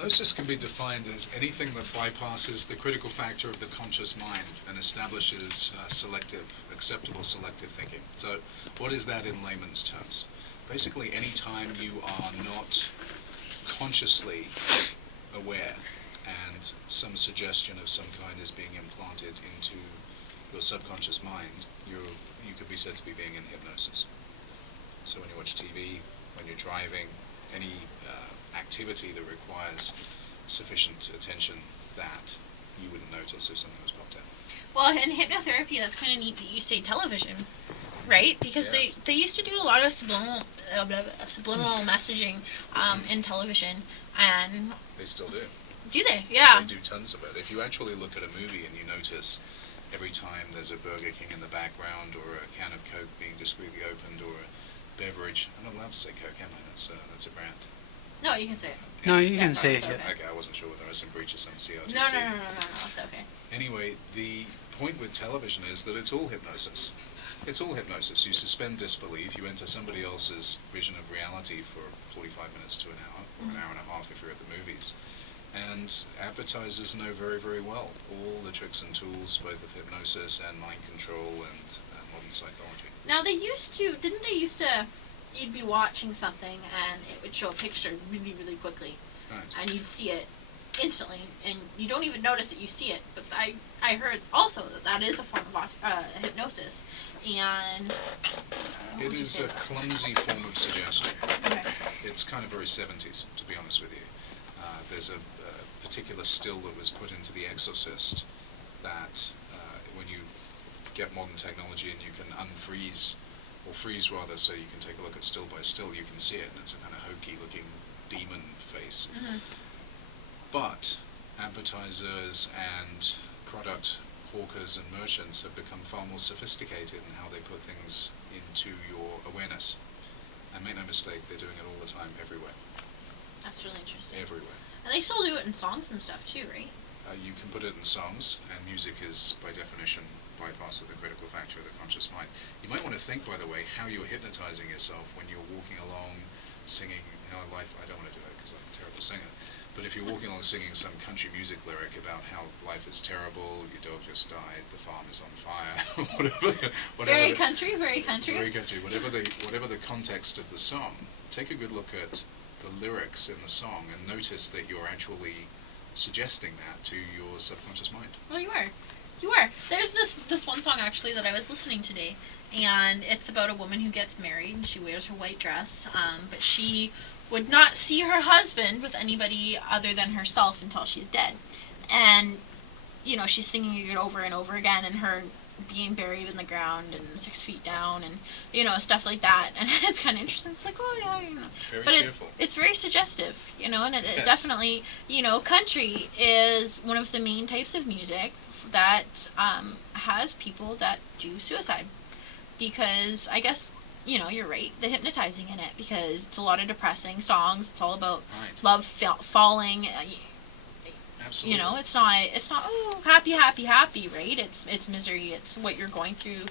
Hypnosis can be defined as anything that bypasses the critical factor of the conscious mind and establishes acceptable selective thinking. So what is that in layman's terms? Basically, any time you are not consciously aware and some suggestion of some kind is being implanted into your subconscious mind, you could be said to be being in hypnosis. So when you watch TV, when you're driving, any activity that requires sufficient attention that you wouldn't notice if something was popped out. Well, in hypnotherapy, that's kind of neat that you say television, right? Because yes. they used to do a lot of subliminal messaging in television, and they still do. Do they? Yeah. They do tons of it. If you actually look at a movie and you notice every time there's a Burger King in the background or a can of Coke being discreetly opened or a beverage, I'm not allowed to say Coke, am I? That's a brand. No, you can say it. No, you can say it. Okay, I wasn't sure whether I was in breach of some CRTC. No, it's okay. Anyway, the point with television is that it's all hypnosis. It's all hypnosis. You suspend disbelief, you enter somebody else's vision of reality for 45 minutes to an hour, or an hour and a half if you're at the movies. And advertisers know very, very well all the tricks and tools, both of hypnosis and mind control and modern psychology. Now, didn't they used to, you'd be watching something and it would show a picture really, really quickly. Right. And you'd see it instantly, and you don't even notice that you see it. But I heard also that is a form of hypnosis, and it is a clumsy form of suggestion. Okay. It's kind of very 70s, to be honest with you. There's a particular still that was put into The Exorcist that when you get modern technology and you can unfreeze, or freeze rather, so you can take a look at still by still, you can see it, and it's a kind of hokey looking demon face. Mm-hmm. But advertisers and product hawkers and merchants have become far more sophisticated in how they put things into your awareness. And make no mistake, they're doing it all the time, everywhere. That's really interesting. Everywhere. And they still do it in songs and stuff too, right? You can put it in songs, and music is, by definition, bypass of the critical factor of the conscious mind. You might want to think, by the way, how you're hypnotizing yourself when you're walking along, singing, I don't want to do it because I'm a terrible singer, but if you're walking along singing some country music lyric about how life is terrible, your dog just died, the farm is on fire, Very country. Very country. Whatever the context of the song, take a good look at the lyrics in the song and notice that you're actually suggesting that to your subconscious mind. Well, you were. There's this one song actually that I was listening today, and it's about a woman who gets married and she wears her white dress, but she would not see her husband with anybody other than herself until she's dead. And, she's singing it over and over again, and her being buried in the ground and 6 feet down and, stuff like that. And it's kind of interesting. It's like, oh, yeah, Very but cheerful. It's very suggestive, and it Yes. definitely, country is one of the main types of music that has people that do suicide. Because I guess, you're right, the hypnotizing in it, because it's a lot of depressing songs. It's all about love falling. Absolutely. It's not happy, right? It's misery. It's what you're going through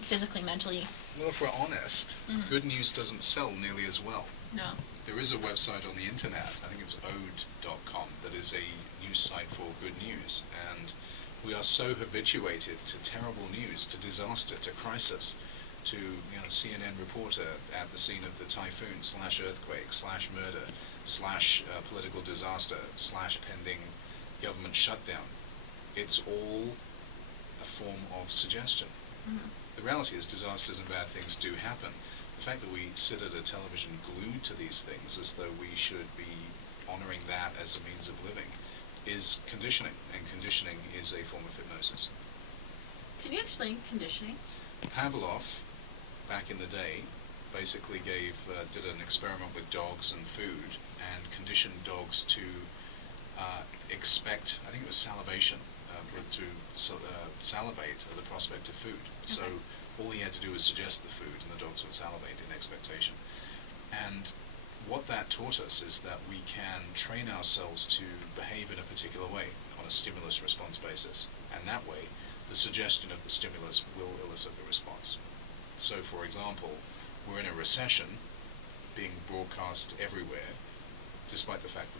physically, mentally. Well, if we're honest, good news doesn't sell nearly as well. No. There is a website on the internet, I think it's ode.com, that is a news site for good news, and we are so habituated to terrible news, to disaster, to crisis, to CNN reporter at the scene of the typhoon / earthquake / murder / political disaster / pending government shutdown. It's all a form of suggestion. Mm-hmm. The reality is disasters and bad things do happen. The fact that we sit at a television glued to these things as though we should be honouring that as a means of living is conditioning, and conditioning is a form of hypnosis. Can you explain conditioning? Pavlov, back in the day, basically did an experiment with dogs and food and conditioned dogs to expect, I think it was salivation, salivate at the prospect of food. So all he had to do was suggest the food and the dogs would salivate in expectation. And what that taught us is that we can train ourselves to behave in a particular way on a stimulus response basis, and that way the suggestion of the stimulus will elicit the response. So for example, we're in a recession being broadcast everywhere, despite the fact that